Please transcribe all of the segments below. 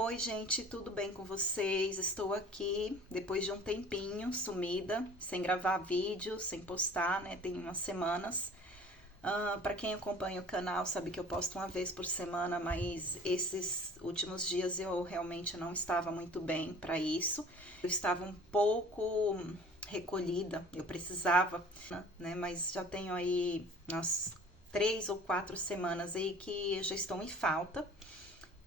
Oi, gente, tudo bem com vocês? Estou aqui depois de um tempinho sumida, sem gravar vídeo, sem postar, né? Tem umas semanas. Para quem acompanha o canal sabe que eu posto uma vez por semana, mas esses últimos dias eu realmente não estava muito bem para isso. Eu estava um pouco recolhida, eu precisava, né? Mas já tenho aí umas 3 ou 4 semanas aí que eu já estou em falta.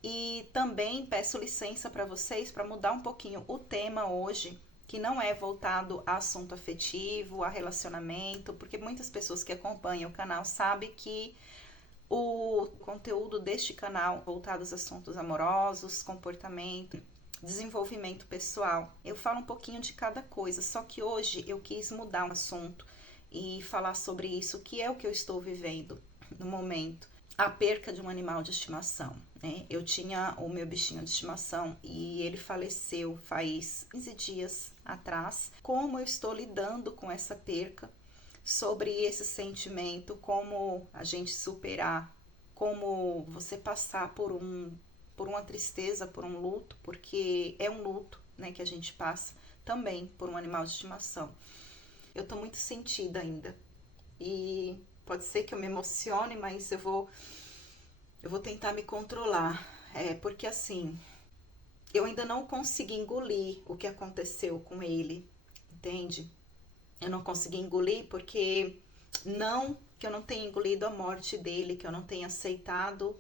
E também peço licença para vocês para mudar um pouquinho o tema hoje, que não é voltado a assunto afetivo, a relacionamento, porque muitas pessoas que acompanham o canal sabem que o conteúdo deste canal voltado aos assuntos amorosos, comportamento, desenvolvimento pessoal. Eu falo um pouquinho de cada coisa, só que hoje eu quis mudar o assunto e falar sobre isso, que é o que eu estou vivendo no momento. A perca de um animal de estimação, né? Eu tinha o meu bichinho de estimação e ele faleceu faz 15 dias atrás. Como eu estou lidando com essa perca, sobre esse sentimento, como a gente superar, como você passar por uma tristeza, por um luto, porque é um luto, né, que a gente passa também por um animal de estimação. Eu tô muito sentida ainda e pode ser que eu me emocione, mas eu vou tentar me controlar. Porque assim, eu ainda não consegui engolir o que aconteceu com ele, entende? Eu não consegui engolir porque não que eu não tenha engolido a morte dele, que eu não tenha aceitado,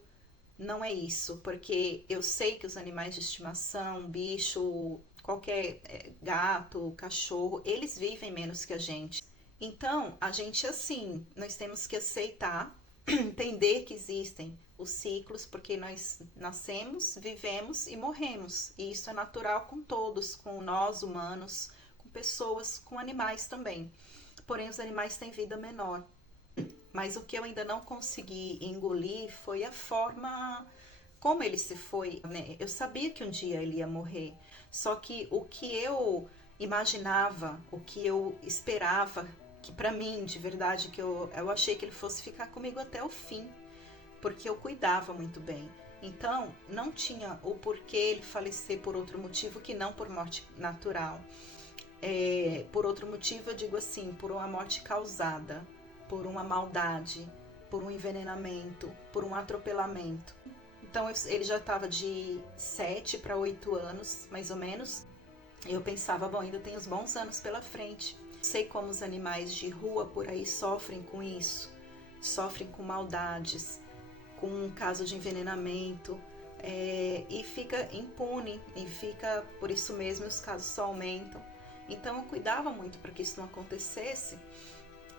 não é isso, porque eu sei que os animais de estimação, bicho, qualquer gato, cachorro, eles vivem menos que a gente. Então, a gente assim, nós temos que aceitar, entender que existem os ciclos, porque nós nascemos, vivemos e morremos. E isso é natural com todos, com nós humanos, com pessoas, com animais também. Porém, os animais têm vida menor. Mas o que eu ainda não consegui engolir foi a forma como ele se foi, né? Eu sabia que um dia ele ia morrer. Só que o que eu imaginava, o que eu esperava, que pra mim, de verdade, que eu achei que ele fosse ficar comigo até o fim, porque eu cuidava muito bem. Então, não tinha o porquê ele falecer por outro motivo que não por morte natural. Por outro motivo, eu digo assim, por uma morte causada, por uma maldade, por um envenenamento, por um atropelamento. Então ele já estava de 7 para 8 anos, mais ou menos. Eu pensava, bom, ainda tem uns bons anos pela frente. Sei como os animais de rua por aí sofrem com isso, sofrem com maldades, com um caso de envenenamento, e fica impune, e fica, por isso mesmo, os casos só aumentam. Então eu cuidava muito para que isso não acontecesse.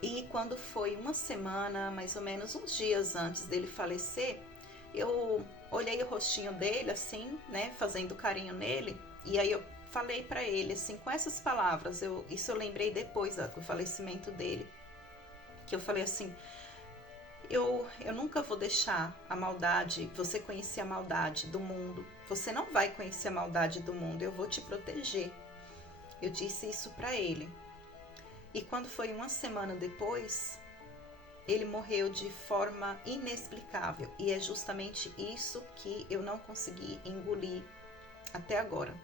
E quando foi uma semana, mais ou menos uns dias antes dele falecer, eu olhei o rostinho dele assim, né, fazendo carinho nele, e aí eu falei para ele assim, com essas palavras, isso eu lembrei depois do falecimento dele, que eu falei assim, eu nunca vou deixar a maldade, você conhecer a maldade do mundo, você não vai conhecer a maldade do mundo, eu vou te proteger. Eu disse isso para ele. E quando foi uma semana depois, ele morreu de forma inexplicável. E é justamente isso que eu não consegui engolir até agora.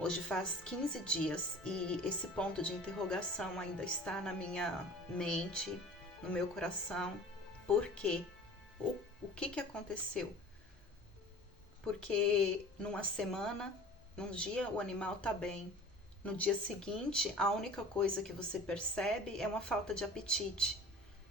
Hoje faz 15 dias e esse ponto de interrogação ainda está na minha mente, no meu coração. Por quê? O que aconteceu? Porque numa semana, num dia o animal está bem. No dia seguinte, a única coisa que você percebe é uma falta de apetite.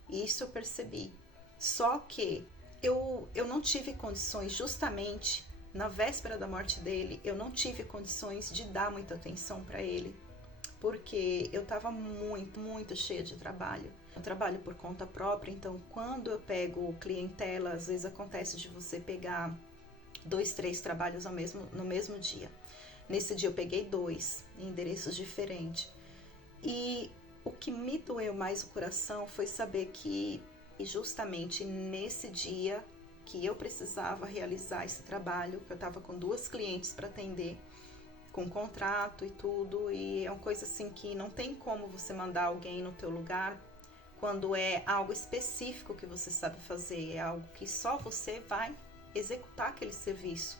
E isso eu percebi. Só que eu não tive condições, justamente na véspera da morte dele, eu não tive condições de dar muita atenção para ele. Porque eu estava muito, muito cheia de trabalho. Eu trabalho por conta própria, então quando eu pego clientela, às vezes acontece de você pegar 2, 3 trabalhos no mesmo dia. Nesse dia eu peguei 2 em endereços diferentes. E o que me doeu mais o coração foi saber que justamente nesse dia que eu precisava realizar esse trabalho, que eu estava com 2 clientes para atender, com contrato e tudo, e é uma coisa assim que não tem como você mandar alguém no teu lugar quando é algo específico que você sabe fazer, é algo que só você vai executar aquele serviço.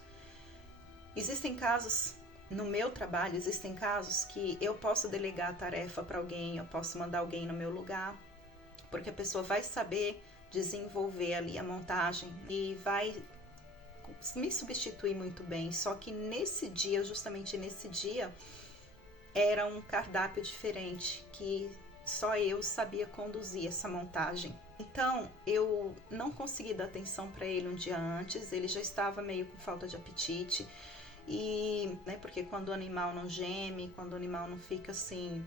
Existem casos, no meu trabalho, existem casos que eu posso delegar a tarefa para alguém, eu posso mandar alguém no meu lugar, porque a pessoa vai saber desenvolver ali a montagem e vai me substituir muito bem. Só que nesse dia, justamente nesse dia, era um cardápio diferente, que só eu sabia conduzir essa montagem. Então, eu não consegui dar atenção para ele um dia antes, ele já estava meio com falta de apetite. E, né, porque quando o animal não geme, quando o animal não fica assim,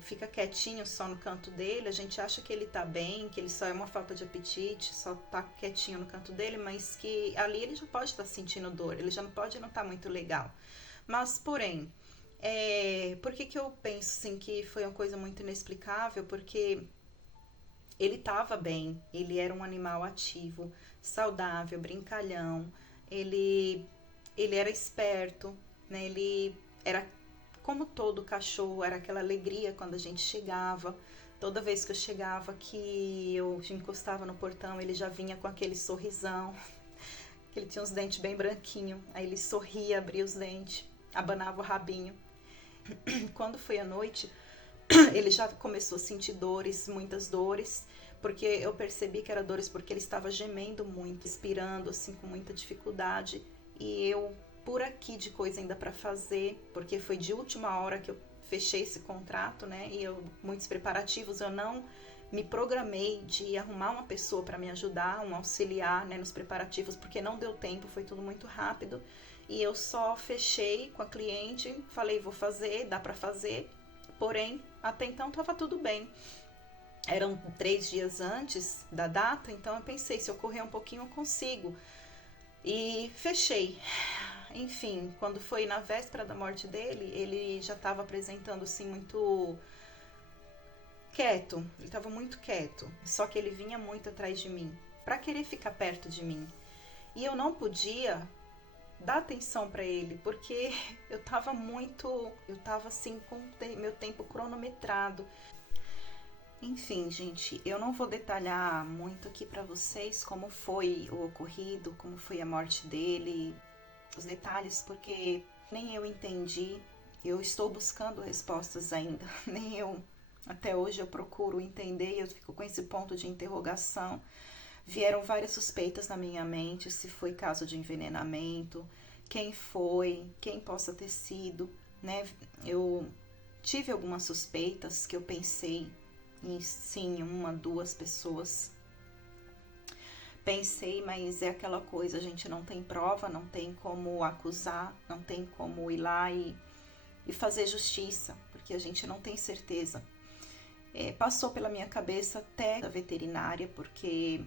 fica quietinho só no canto dele, a gente acha que ele tá bem, que ele só é uma falta de apetite, só tá quietinho no canto dele, mas que ali ele já pode estar sentindo dor, ele já não pode não estar muito legal. Mas, porém, por que eu penso assim que foi uma coisa muito inexplicável? Porque ele estava bem, ele era um animal ativo, saudável, brincalhão, ele era esperto, né? Ele era como todo cachorro, era aquela alegria quando a gente chegava. Toda vez que eu chegava, que eu encostava no portão, ele já vinha com aquele sorrisão, que ele tinha os dentes bem branquinhos, aí ele sorria, abria os dentes, abanava o rabinho. Quando foi à noite, ele já começou a sentir dores, muitas dores, porque eu percebi que era dores porque ele estava gemendo muito, expirando assim com muita dificuldade. E eu, por aqui de coisa ainda para fazer, porque foi de última hora que eu fechei esse contrato, né? E muitos preparativos, eu não me programei de arrumar uma pessoa para me ajudar, um auxiliar, né, nos preparativos, porque não deu tempo, foi tudo muito rápido. E eu só fechei com a cliente, falei, vou fazer, dá para fazer. Porém, até então estava tudo bem. Eram 3 dias antes da data, então eu pensei, se eu correr um pouquinho eu consigo. E fechei. Enfim, quando foi na véspera da morte dele, ele já estava apresentando assim muito quieto. Ele estava muito quieto. Só que ele vinha muito atrás de mim, para querer ficar perto de mim. E eu não podia dar atenção para ele, porque eu estava assim com meu tempo cronometrado. Enfim, gente, eu não vou detalhar muito aqui para vocês como foi o ocorrido, como foi a morte dele, os detalhes, porque nem eu entendi. Eu estou buscando respostas ainda, nem eu. Até hoje eu procuro entender, eu fico com esse ponto de interrogação. Vieram várias suspeitas na minha mente, se foi caso de envenenamento, quem foi, quem possa ter sido, né? Eu tive algumas suspeitas que eu pensei em sim, 1, 2 pessoas. Pensei, mas é aquela coisa, a gente não tem prova, não tem como acusar, não tem como ir lá e fazer justiça, porque a gente não tem certeza. Passou pela minha cabeça até a veterinária, porque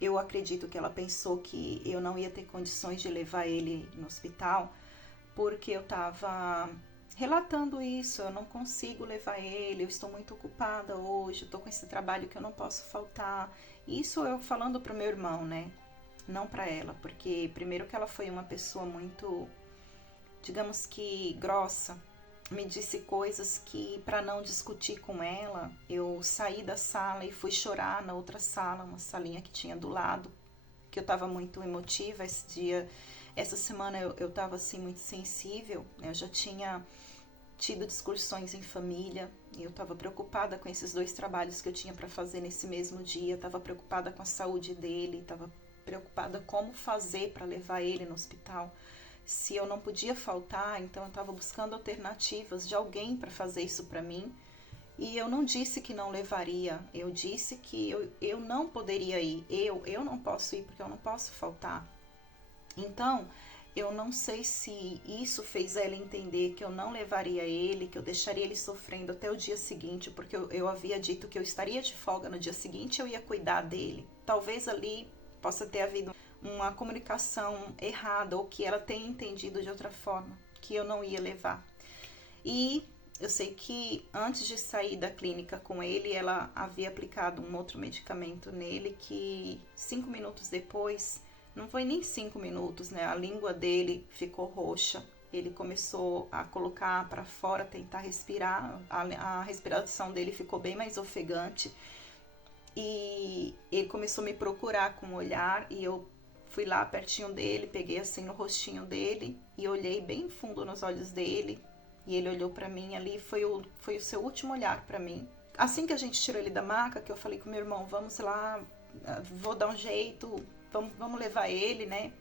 eu acredito que ela pensou que eu não ia ter condições de levar ele no hospital, porque eu estava relatando isso, eu não consigo levar ele, eu estou muito ocupada hoje, eu estou com esse trabalho que eu não posso faltar. Isso eu falando pro meu irmão, né? Não para ela, porque primeiro que ela foi uma pessoa muito, digamos que grossa, me disse coisas que, para não discutir com ela, eu saí da sala e fui chorar na outra sala, uma salinha que tinha do lado, que eu estava muito emotiva esse dia. Essa semana eu estava assim muito sensível, eu já tinha tido discussões em família, e eu estava preocupada com esses 2 trabalhos que eu tinha para fazer nesse mesmo dia, estava preocupada com a saúde dele, estava preocupada como fazer para levar ele no hospital. Se eu não podia faltar, então eu estava buscando alternativas de alguém para fazer isso para mim. E eu não disse que não levaria, eu disse que eu não poderia ir, eu não posso ir porque eu não posso faltar. Então, eu não sei se isso fez ela entender que eu não levaria ele, que eu deixaria ele sofrendo até o dia seguinte, porque eu havia dito que eu estaria de folga no dia seguinte e eu ia cuidar dele. Talvez ali possa ter havido uma comunicação errada ou que ela tenha entendido de outra forma, que eu não ia levar. E eu sei que antes de sair da clínica com ele, ela havia aplicado um outro medicamento nele que 5 minutos depois, não foi nem 5 minutos, né? A língua dele ficou roxa. Ele começou a colocar para fora, tentar respirar. A respiração dele ficou bem mais ofegante. E ele começou a me procurar com o olhar e eu Fui lá pertinho dele, peguei assim no rostinho dele e olhei bem fundo nos olhos dele. E ele olhou pra mim ali, foi o seu último olhar pra mim. Assim que a gente tirou ele da maca, que eu falei com meu irmão, vamos lá, vou dar um jeito, vamos levar ele, né,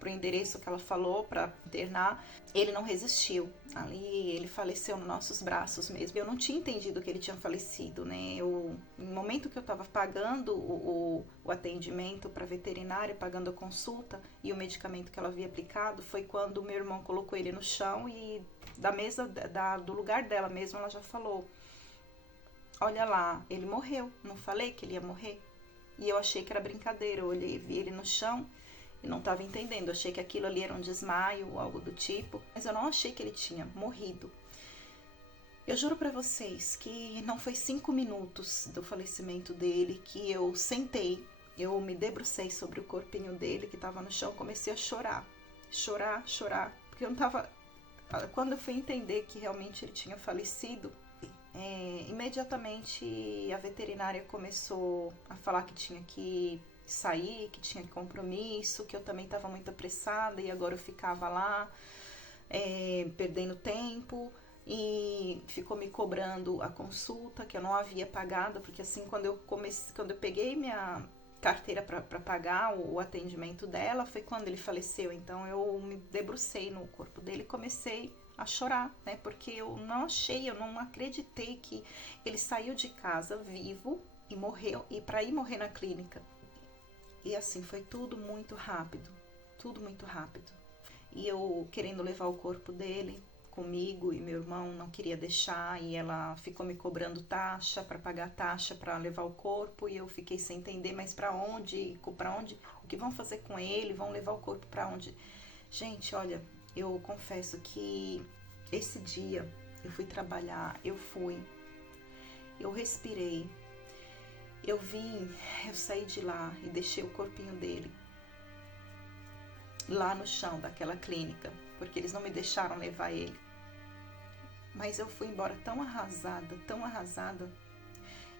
pro endereço que ela falou pra internar. Ele não resistiu. Ali ele faleceu nos nossos braços mesmo. Eu não tinha entendido que ele tinha falecido, né? No momento que eu estava pagando o atendimento para veterinária, pagando a consulta e o medicamento que ela havia aplicado, foi quando o meu irmão colocou ele no chão e da mesa, do lugar dela mesmo, ela já falou: olha lá, ele morreu. Não falei que ele ia morrer? E eu achei que era brincadeira. Eu olhei e vi ele no chão e não estava entendendo. Eu achei que aquilo ali era um desmaio ou algo do tipo, mas eu não achei que ele tinha morrido. Eu juro pra vocês que não foi 5 minutos do falecimento dele que eu sentei, eu me debrucei sobre o corpinho dele que estava no chão, comecei a chorar, porque eu não tava... Quando eu fui entender que realmente ele tinha falecido, imediatamente a veterinária começou a falar que tinha que sair, que tinha compromisso, que eu também estava muito apressada e agora eu ficava lá perdendo tempo, e ficou me cobrando a consulta que eu não havia pagado, porque assim, quando eu peguei minha carteira para pagar o atendimento dela, foi quando ele faleceu. Então eu me debrucei no corpo dele e comecei a chorar, né? Porque eu não acreditei que ele saiu de casa vivo e morreu, e para ir morrer na clínica. E assim, foi tudo muito rápido. E eu querendo levar o corpo dele comigo, e meu irmão não queria deixar, e ela ficou me cobrando taxa para pagar taxa para levar o corpo, e eu fiquei sem entender, mas para onde? O que vão fazer com ele? Vão levar o corpo para onde? Gente, olha, eu confesso que esse dia eu fui trabalhar, eu respirei, eu saí de lá e deixei o corpinho dele lá no chão daquela clínica, porque eles não me deixaram levar ele. Mas eu fui embora tão arrasada,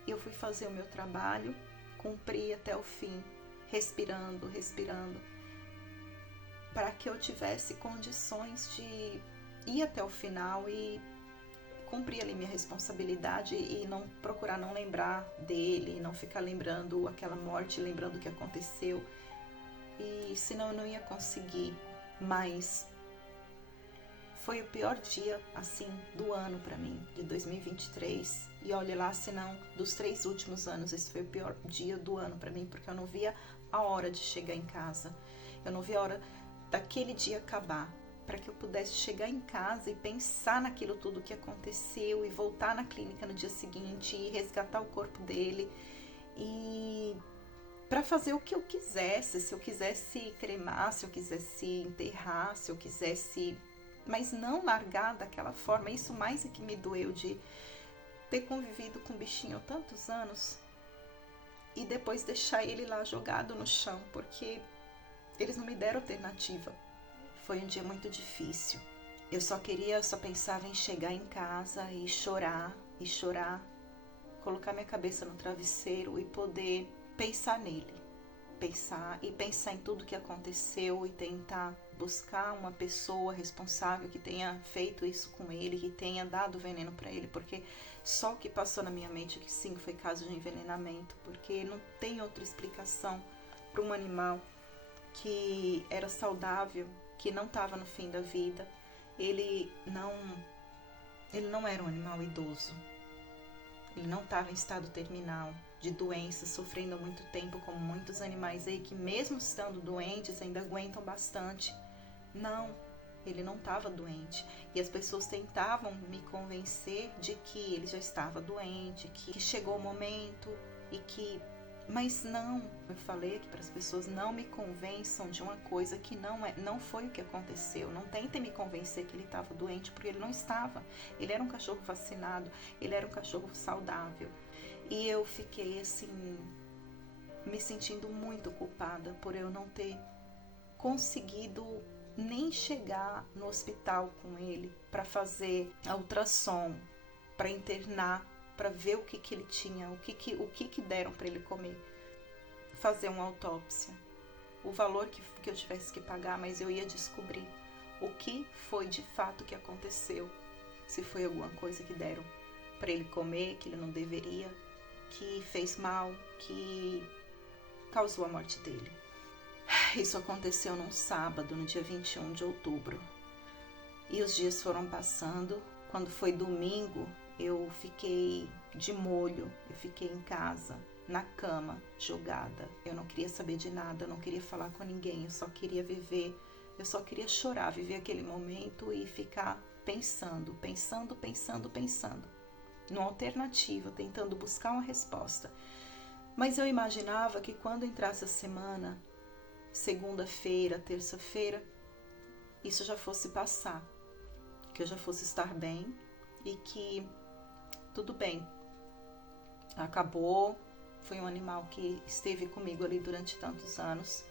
e eu fui fazer o meu trabalho, cumpri até o fim, respirando, para que eu tivesse condições de ir até o final e cumprir ali minha responsabilidade e não procurar não lembrar dele, não ficar lembrando aquela morte, lembrando o que aconteceu. E senão eu não ia conseguir. Mas foi o pior dia, assim, do ano pra mim, de 2023. E olha lá, se não, dos 3 últimos anos, esse foi o pior dia do ano pra mim, porque eu não via a hora de chegar em casa. Eu não via a hora daquele dia acabar, para que eu pudesse chegar em casa e pensar naquilo tudo que aconteceu e voltar na clínica no dia seguinte e resgatar o corpo dele e para fazer o que eu quisesse, se eu quisesse cremar, se eu quisesse enterrar, se eu quisesse, mas não largar daquela forma. Isso mais é que me doeu, de ter convivido com o bichinho há tantos anos e depois deixar ele lá jogado no chão, porque eles não me deram alternativa. Foi um dia muito difícil. Eu só pensava em chegar em casa e chorar, colocar minha cabeça no travesseiro e poder pensar nele, pensar em tudo que aconteceu e tentar buscar uma pessoa responsável que tenha feito isso com ele, que tenha dado veneno para ele, porque só o que passou na minha mente é que sim, foi caso de envenenamento, porque não tem outra explicação para um animal que era saudável, que não estava no fim da vida. Ele não era um animal idoso, ele não estava em estado terminal de doença, sofrendo há muito tempo, como muitos animais aí que mesmo estando doentes ainda aguentam bastante. Não, ele não estava doente. E as pessoas tentavam me convencer de que ele já estava doente, que chegou o momento e que... Mas não, eu falei aqui para as pessoas, não me convençam de uma coisa que não foi o que aconteceu. Não tentem me convencer que ele estava doente, porque ele não estava. Ele era um cachorro vacinado, ele era um cachorro saudável. E eu fiquei assim, me sentindo muito culpada por eu não ter conseguido nem chegar no hospital com ele para fazer a ultrassom, para internar, para ver o que ele tinha, o que deram para ele comer, fazer uma autópsia. o valor que eu tivesse que pagar, mas eu ia descobrir o que foi de fato que aconteceu. Se foi alguma coisa que deram para ele comer, que ele não deveria, que fez mal, que causou a morte dele. Isso aconteceu num sábado, no dia 21 de outubro. E os dias foram passando. Quando foi domingo, eu fiquei de molho, eu fiquei em casa, na cama, jogada. Eu não queria saber de nada, eu não queria falar com ninguém, eu só queria viver, eu só queria chorar, viver aquele momento e ficar pensando, numa alternativa, tentando buscar uma resposta. Mas eu imaginava que quando entrasse a semana, segunda-feira, terça-feira, isso já fosse passar, que eu já fosse estar bem e que tudo bem, acabou, foi um animal que esteve comigo ali durante tantos anos,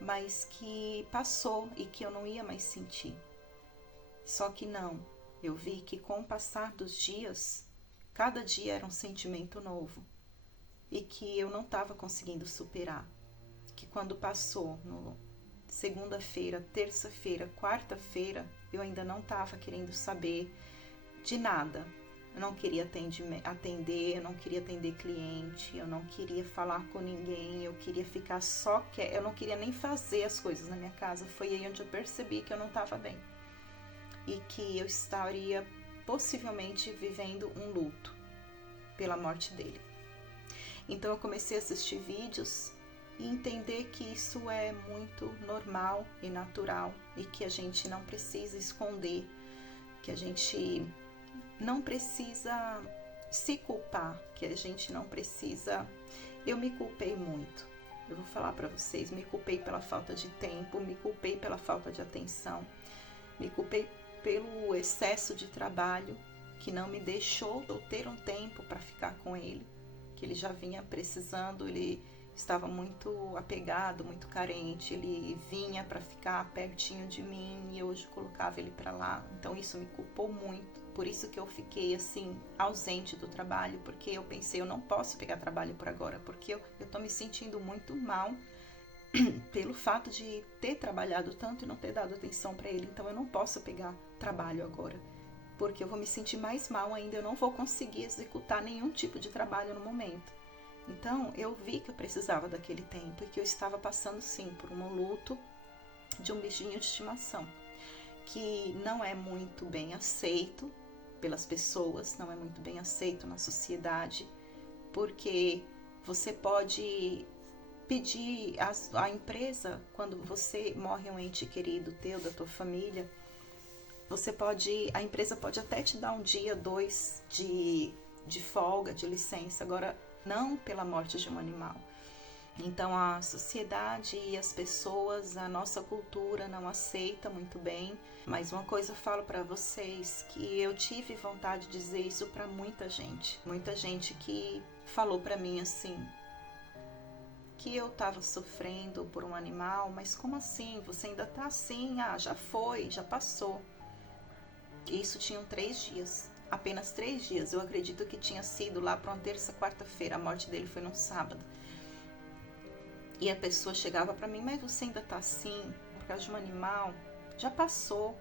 mas que passou e que eu não ia mais sentir. Só que não, eu vi que com o passar dos dias, cada dia era um sentimento novo e que eu não estava conseguindo superar. Que quando passou no segunda-feira, terça-feira, quarta-feira, eu ainda não estava querendo saber de nada. Eu não queria atender, eu não queria atender cliente, eu não queria falar com ninguém, eu queria ficar só quieta, eu não queria nem fazer as coisas na minha casa. Foi aí onde eu percebi que eu não estava bem e que eu estaria possivelmente vivendo um luto pela morte dele. Então eu comecei a assistir vídeos e entender que isso é muito normal e natural e que a gente não precisa esconder, que a gente não precisa se culpar, que a gente não precisa... Eu me culpei muito, eu vou falar para vocês, me culpei pela falta de tempo, me culpei pela falta de atenção, me culpei pelo excesso de trabalho que não me deixou ter um tempo para ficar com ele, que ele já vinha precisando, ele estava muito apegado, muito carente, ele vinha para ficar pertinho de mim e eu colocava ele para lá, então isso me culpou muito. Por isso que eu fiquei assim, ausente do trabalho, porque eu pensei, eu não posso pegar trabalho por agora, porque eu tô me sentindo muito mal pelo fato de ter trabalhado tanto e não ter dado atenção para ele, então eu não posso pegar trabalho agora, porque eu vou me sentir mais mal ainda, eu não vou conseguir executar nenhum tipo de trabalho no momento. Então eu vi que eu precisava daquele tempo e que eu estava passando sim por um luto de um bichinho de estimação, que não é muito bem aceito pelas pessoas, não é muito bem aceito na sociedade, porque você pode pedir à empresa, quando você morre um ente querido teu, da tua família, a empresa pode até te dar um dia, 2 de folga, de licença, agora não pela morte de um animal. Então a sociedade e as pessoas, a nossa cultura não aceita muito bem, mas uma coisa eu falo para vocês, que eu tive vontade de dizer isso para muita gente que falou para mim assim, que eu estava sofrendo por um animal, mas como assim? Você ainda tá assim? Ah, já foi, já passou. Isso tinham 3 dias, apenas 3 dias, eu acredito que tinha sido lá para uma terça, quarta-feira, a morte dele foi num sábado. E a pessoa chegava para mim, mas você ainda tá assim, por causa de um animal? Já passou.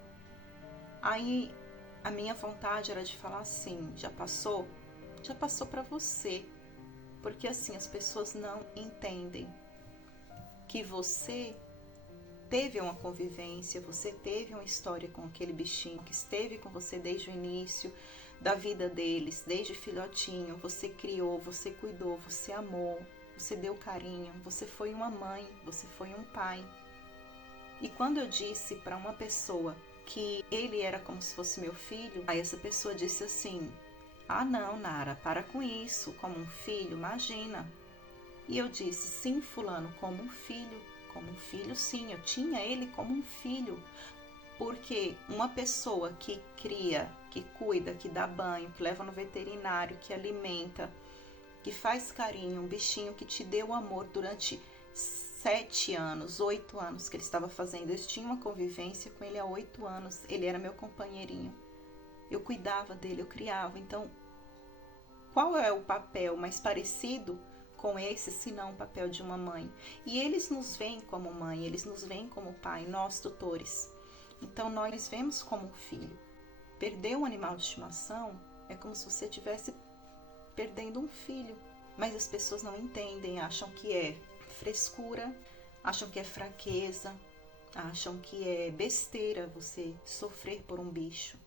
Aí a minha vontade era de falar assim, já passou para você. Porque assim, as pessoas não entendem que você teve uma convivência, você teve uma história com aquele bichinho que esteve com você desde o início da vida deles, desde filhotinho, você criou, você cuidou, você amou, você deu carinho, você foi uma mãe, você foi um pai. E quando eu disse para uma pessoa que ele era como se fosse meu filho, aí essa pessoa disse assim, ah não, Nara, para com isso, como um filho, imagina. E eu disse, sim, fulano, como um filho sim, eu tinha ele como um filho. Porque uma pessoa que cria, que cuida, que dá banho, que leva no veterinário, que alimenta, que faz carinho, um bichinho que te deu amor durante 7 anos, 8 anos que ele estava fazendo. Eu tinha uma convivência com ele há 8 anos, ele era meu companheirinho. Eu cuidava dele, eu criava. Então, qual é o papel mais parecido com esse, senão o papel de uma mãe. E eles nos veem como mãe, eles nos veem como pai, nós tutores. Então nós vemos como um filho. Perder um animal de estimação é como se você estivesse perdendo um filho. Mas as pessoas não entendem, acham que é frescura, acham que é fraqueza, acham que é besteira você sofrer por um bicho.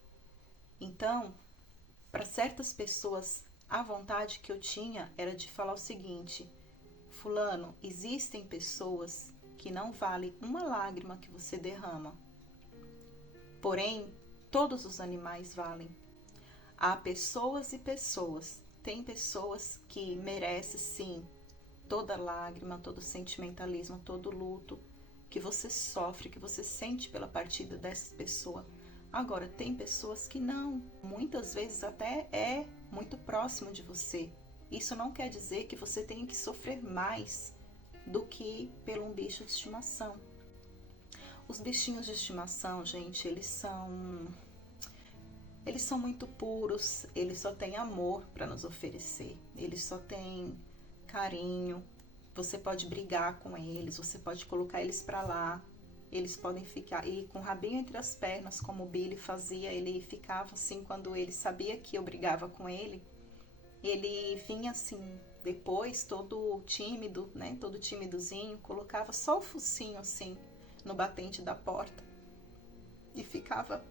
Então, para certas pessoas, a vontade que eu tinha era de falar o seguinte: fulano, existem pessoas que não valem uma lágrima que você derrama. Porém, todos os animais valem. Há pessoas e pessoas. Tem pessoas que merecem sim toda lágrima, todo sentimentalismo, todo luto que você sofre, que você sente pela partida dessa pessoa. Agora, tem pessoas que não. Muitas vezes até é muito próximo de você. Isso não quer dizer que você tenha que sofrer mais do que por um bicho de estimação. Os bichinhos de estimação, gente, eles são muito puros, eles só têm amor para nos oferecer, eles só têm carinho. Você pode brigar com eles, você pode colocar eles para lá, eles podem ficar e com o rabinho entre as pernas, como o Billy fazia. Ele ficava assim quando ele sabia que eu brigava com ele. Ele vinha assim depois, todo tímido, né, todo timidozinho, colocava só o focinho assim no batente da porta e ficava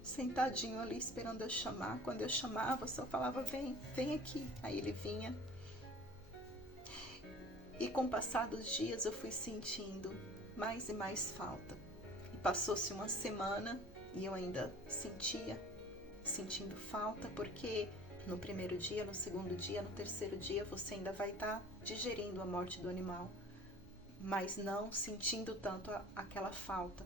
sentadinho ali esperando eu chamar. Quando eu chamava, só falava: vem aqui. Aí ele vinha. E com o passar dos dias eu fui sentindo mais e mais falta. E passou-se uma semana e eu ainda sentindo falta, porque no primeiro dia, no segundo dia, no terceiro dia você ainda vai estar digerindo a morte do animal, mas não sentindo tanto aquela falta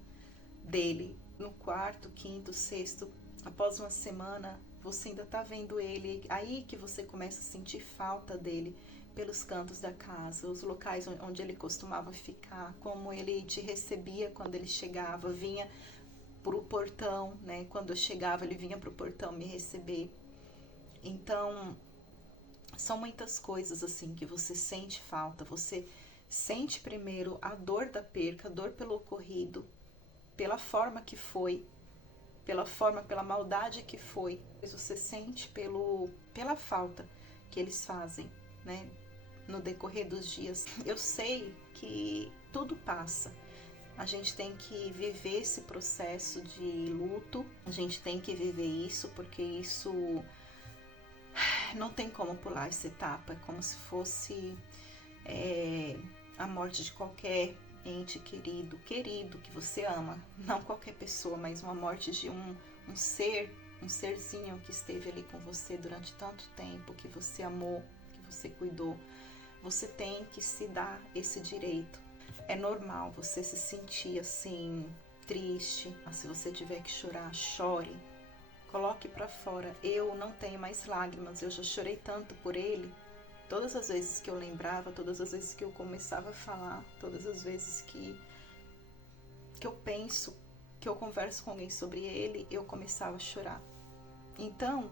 dele. No quarto, quinto, sexto, após uma semana, você ainda está vendo ele, aí que você começa a sentir falta dele pelos cantos da casa, os locais onde ele costumava ficar, como ele te recebia quando ele chegava, vinha pro portão, né? Quando eu chegava, ele vinha pro portão me receber. Então, são muitas coisas assim que você sente falta. Você sente primeiro a dor da perca, a dor pelo ocorrido, pela forma que foi, pela maldade que foi. Você sente pela falta que eles fazem, né, no decorrer dos dias. Eu sei que tudo passa. A gente tem que viver esse processo de luto, a gente tem que viver isso, porque isso não tem como pular essa etapa. É como se fosse a morte de qualquer ente querido que você ama. Não qualquer pessoa, mas uma morte de um serzinho que esteve ali com você durante tanto tempo, que você amou, que você cuidou. Você tem que se dar esse direito. É normal você se sentir assim, triste. Mas se você tiver que chorar, chore. Coloque pra fora. Eu não tenho mais lágrimas, eu já chorei tanto por ele. Todas as vezes que eu lembrava, todas as vezes que eu começava a falar, todas as vezes que eu penso, que eu converso com alguém sobre ele, eu começava a chorar. Então,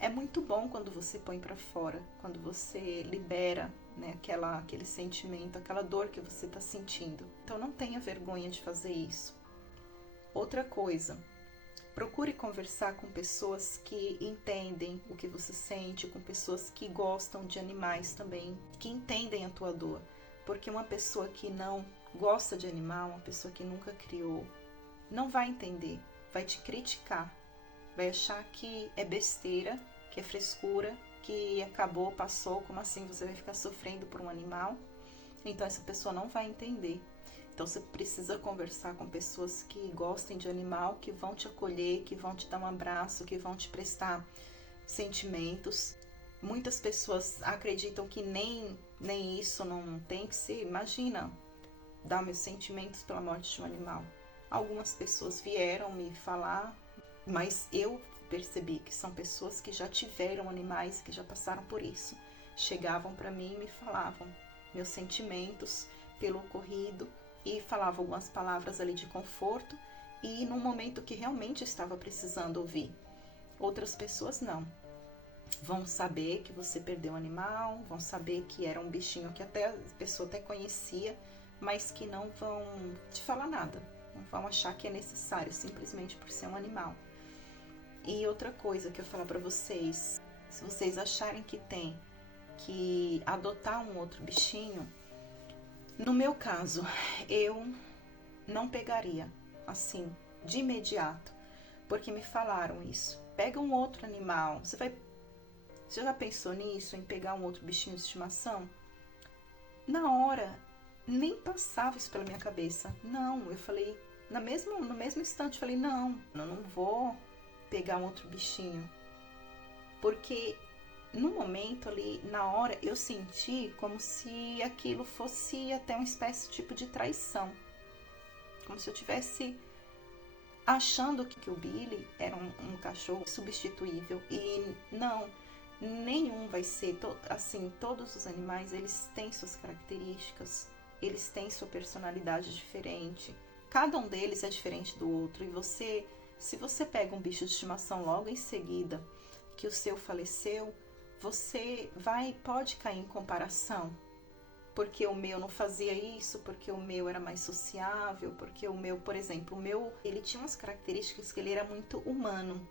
é muito bom quando você põe pra fora, quando você libera, né, aquele sentimento, aquela dor que você está sentindo. Então, não tenha vergonha de fazer isso. Outra coisa, procure conversar com pessoas que entendem o que você sente, com pessoas que gostam de animais também, que entendem a tua dor. Porque uma pessoa que não gosta de animal, uma pessoa que nunca criou, não vai entender, vai te criticar, vai achar que é besteira, que é frescura, que acabou, passou, como assim você vai ficar sofrendo por um animal? Então essa pessoa não vai entender. Então você precisa conversar com pessoas que gostem de animal, que vão te acolher, que vão te dar um abraço, que vão te prestar sentimentos. Muitas pessoas acreditam que nem isso não tem que ser. Imagina, dar meus sentimentos pela morte de um animal. Algumas pessoas vieram me falar, mas eu percebi que são pessoas que já tiveram animais, que já passaram por isso. Chegavam para mim e me falavam meus sentimentos pelo ocorrido e falavam algumas palavras ali de conforto e num momento que realmente estava precisando ouvir. Outras pessoas não. Vão saber que você perdeu um animal, vão saber que era um bichinho que até a pessoa até conhecia, mas que não vão te falar nada, não vão achar que é necessário, simplesmente por ser um animal. E outra coisa que eu falar para vocês, se vocês acharem que tem que adotar um outro bichinho, no meu caso, eu não pegaria assim, de imediato, porque me falaram isso. Pega um outro animal, você já pensou nisso, em pegar um outro bichinho de estimação? Na hora, nem passava isso pela minha cabeça. Não, eu falei, no mesmo instante, eu falei, não, eu não vou pegar um outro bichinho. Porque no momento ali, na hora, eu senti como se aquilo fosse até uma espécie tipo de traição. Como se eu tivesse achando que o Billy era um cachorro substituível. E não, nenhum vai ser. Assim, todos os animais, eles têm suas características, eles têm sua personalidade diferente. Cada um deles é diferente do outro. E você, se você pega um bicho de estimação logo em seguida que o seu faleceu, você pode cair em comparação. Porque o meu não fazia isso, porque o meu era mais sociável, porque o meu, por exemplo, ele tinha umas características que ele era muito humano.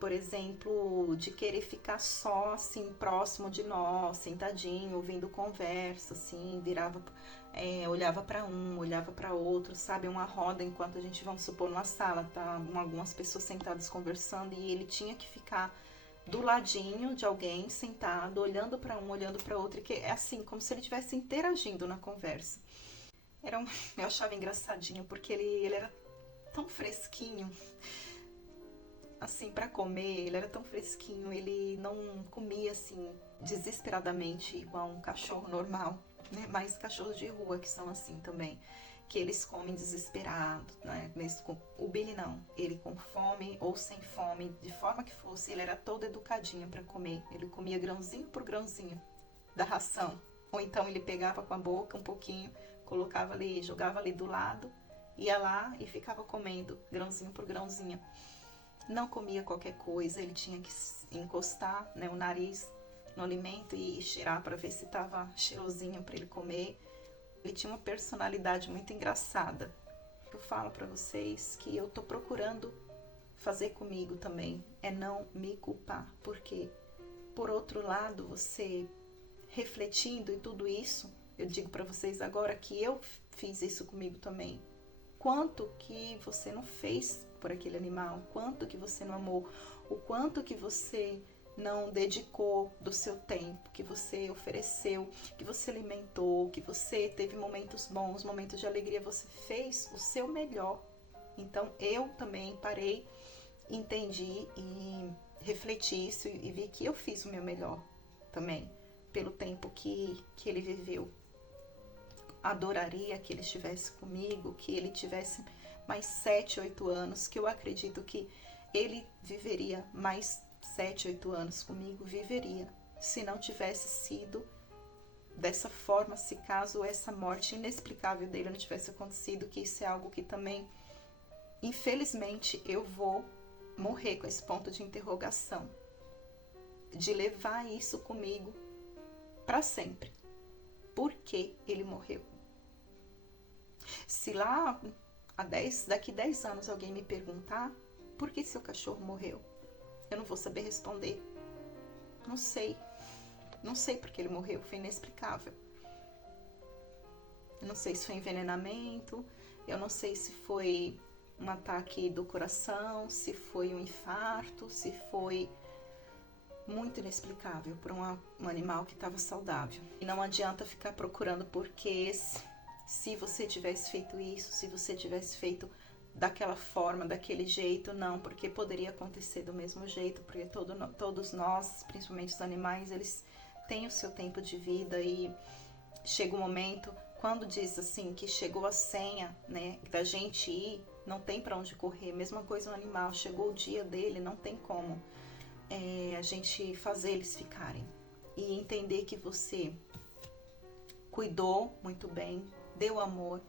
Por exemplo, de querer ficar só, assim, próximo de nós, sentadinho, ouvindo conversa, assim, olhava para um, olhava para outro, sabe? Uma roda enquanto a gente, vamos supor, numa sala, tá? Algumas pessoas sentadas conversando e ele tinha que ficar do ladinho de alguém, sentado, olhando para um, olhando para outro, que é assim, como se ele estivesse interagindo na conversa. Eu achava engraçadinho, porque ele era tão fresquinho, assim, para comer, ele era tão fresquinho, ele não comia, assim, desesperadamente, igual um cachorro normal, né? Mas cachorros de rua que são assim também, que eles comem desesperado, né? O Billy não, ele com fome ou sem fome, de forma que fosse, ele era todo educadinho para comer. Ele comia grãozinho por grãozinho da ração, ou então ele pegava com a boca um pouquinho, colocava ali, jogava ali do lado, ia lá e ficava comendo grãozinho por grãozinho. Não comia qualquer coisa, ele tinha que encostar, né, o nariz no alimento e cheirar para ver se estava cheirosinho para ele comer. Ele tinha uma personalidade muito engraçada. Eu falo para vocês que eu tô procurando fazer comigo também, é não me culpar, porque por outro lado, você refletindo em tudo isso, eu digo para vocês agora que eu fiz isso comigo também. Quanto que você não fez por aquele animal, quanto que você não amou, o quanto que você não dedicou do seu tempo, que você ofereceu, que você alimentou, que você teve momentos bons, momentos de alegria, você fez o seu melhor. Então eu também parei, entendi e refleti isso e vi que eu fiz o meu melhor também, pelo tempo que ele viveu. Adoraria que ele estivesse comigo, que ele tivesse mais 7, 8 anos, que eu acredito que ele viveria mais 7, 8 anos comigo, viveria, se não tivesse sido dessa forma, se caso essa morte inexplicável dele não tivesse acontecido, que isso é algo que também, infelizmente, eu vou morrer com esse ponto de interrogação, de levar isso comigo para sempre. Por que ele morreu? Se lá, daqui 10 anos, alguém me perguntar por que seu cachorro morreu, eu não vou saber responder. Não sei. Não sei porque ele morreu, foi inexplicável. Eu não sei se foi envenenamento, eu não sei se foi um ataque do coração, se foi um infarto, se foi muito inexplicável para um animal que estava saudável. E não adianta ficar procurando porquês, se você tivesse feito isso, se você tivesse feito daquela forma, daquele jeito, não, porque poderia acontecer do mesmo jeito, porque todos nós, principalmente os animais, eles têm o seu tempo de vida e chega um momento, quando diz assim, que chegou a senha, né, da gente ir, não tem para onde correr, mesma coisa o animal, chegou o dia dele, não tem como a gente fazer eles ficarem. E entender que você cuidou muito bem, deu amor,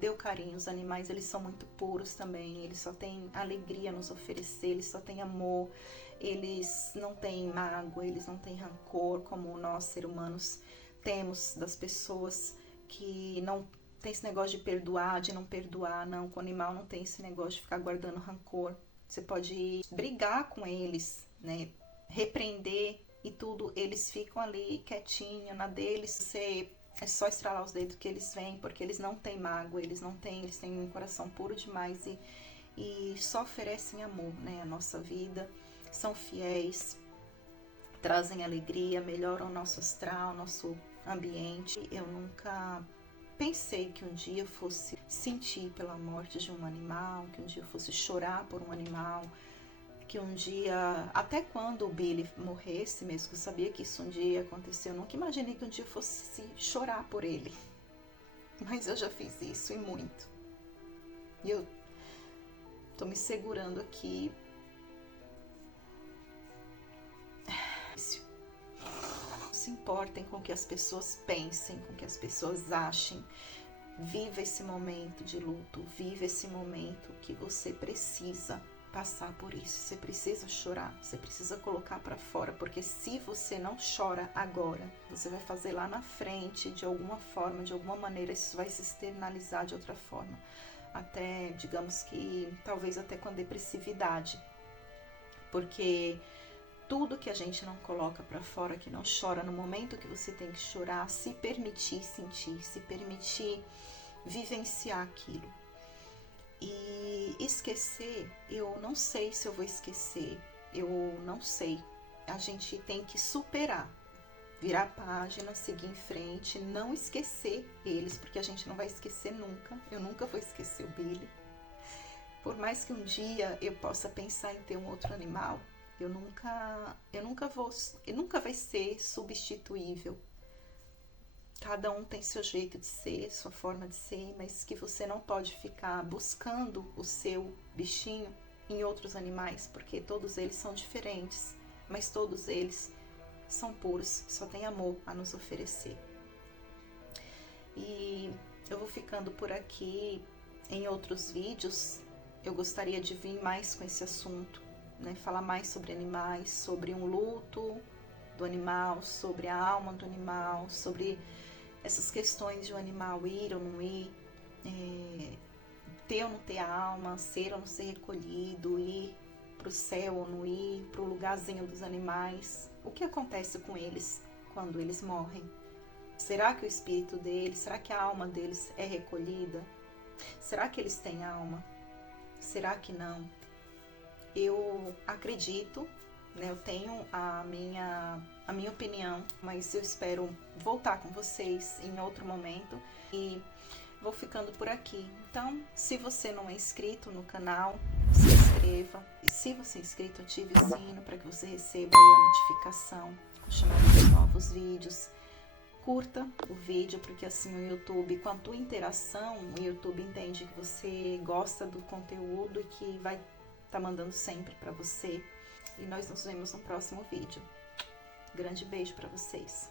deu carinho. Os animais, eles são muito puros também, eles só têm alegria a nos oferecer, eles só têm amor, eles não têm mágoa, eles não têm rancor, como nós, seres humanos, temos das pessoas que não tem esse negócio de perdoar, de não perdoar, não. Com o animal não tem esse negócio de ficar guardando rancor. Você pode brigar com eles, né? Repreender e tudo, eles ficam ali quietinho, na deles. Você é só estralar os dedos que eles vêm, porque eles não têm mágoa, eles têm um coração puro demais e só oferecem amor, né? A nossa vida, são fiéis, trazem alegria, melhoram o nosso astral, nosso ambiente. Eu nunca pensei que um dia eu fosse sentir pela morte de um animal, que um dia eu fosse chorar por um animal, que um dia, até quando o Billy morresse mesmo, que eu sabia que isso um dia ia acontecer, eu nunca imaginei que um dia eu fosse chorar por ele. Mas eu já fiz isso e muito. E eu tô me segurando aqui. Não se importem com o que as pessoas pensem, com o que as pessoas achem. Viva esse momento de luto, viva esse momento que você precisa passar por isso. Você precisa chorar, você precisa colocar para fora, porque se você não chora agora, você vai fazer lá na frente, de alguma forma, de alguma maneira, isso vai se externalizar de outra forma. Até, digamos que, talvez até com a depressividade. Porque tudo que a gente não coloca para fora, que não chora no momento que você tem que chorar, se permitir sentir, se permitir vivenciar aquilo. E esquecer, eu não sei se eu vou esquecer, eu não sei. A gente tem que superar, virar a página, seguir em frente, não esquecer eles, porque a gente não vai esquecer nunca. Eu nunca vou esquecer o Billy. Por mais que um dia eu possa pensar em ter um outro animal, nunca vai ser substituível. Cada um tem seu jeito de ser, sua forma de ser, mas que você não pode ficar buscando o seu bichinho em outros animais, porque todos eles são diferentes, mas todos eles são puros, só tem amor a nos oferecer. E eu vou ficando por aqui. Em outros vídeos eu gostaria de vir mais com esse assunto, né? Falar mais sobre animais, sobre um luto do animal, sobre a alma do animal, sobre essas questões de um animal ir ou não ir, ter ou não ter a alma, ser ou não ser recolhido, ir para o céu ou não ir, para o lugarzinho dos animais. O que acontece com eles quando eles morrem? Será que o espírito deles, será que a alma deles é recolhida? Será que eles têm alma? Será que não? Eu acredito, né, eu tenho a minha opinião, mas eu espero voltar com vocês em outro momento e vou ficando por aqui. Então, se você não é inscrito no canal, se inscreva. E se você é inscrito, ative o sino para que você receba aí a notificação com chamada de novos vídeos. Curta o vídeo, porque assim o YouTube, com a tua interação, o YouTube entende que você gosta do conteúdo e que vai estar mandando sempre para você. E nós nos vemos no próximo vídeo. Grande beijo para vocês.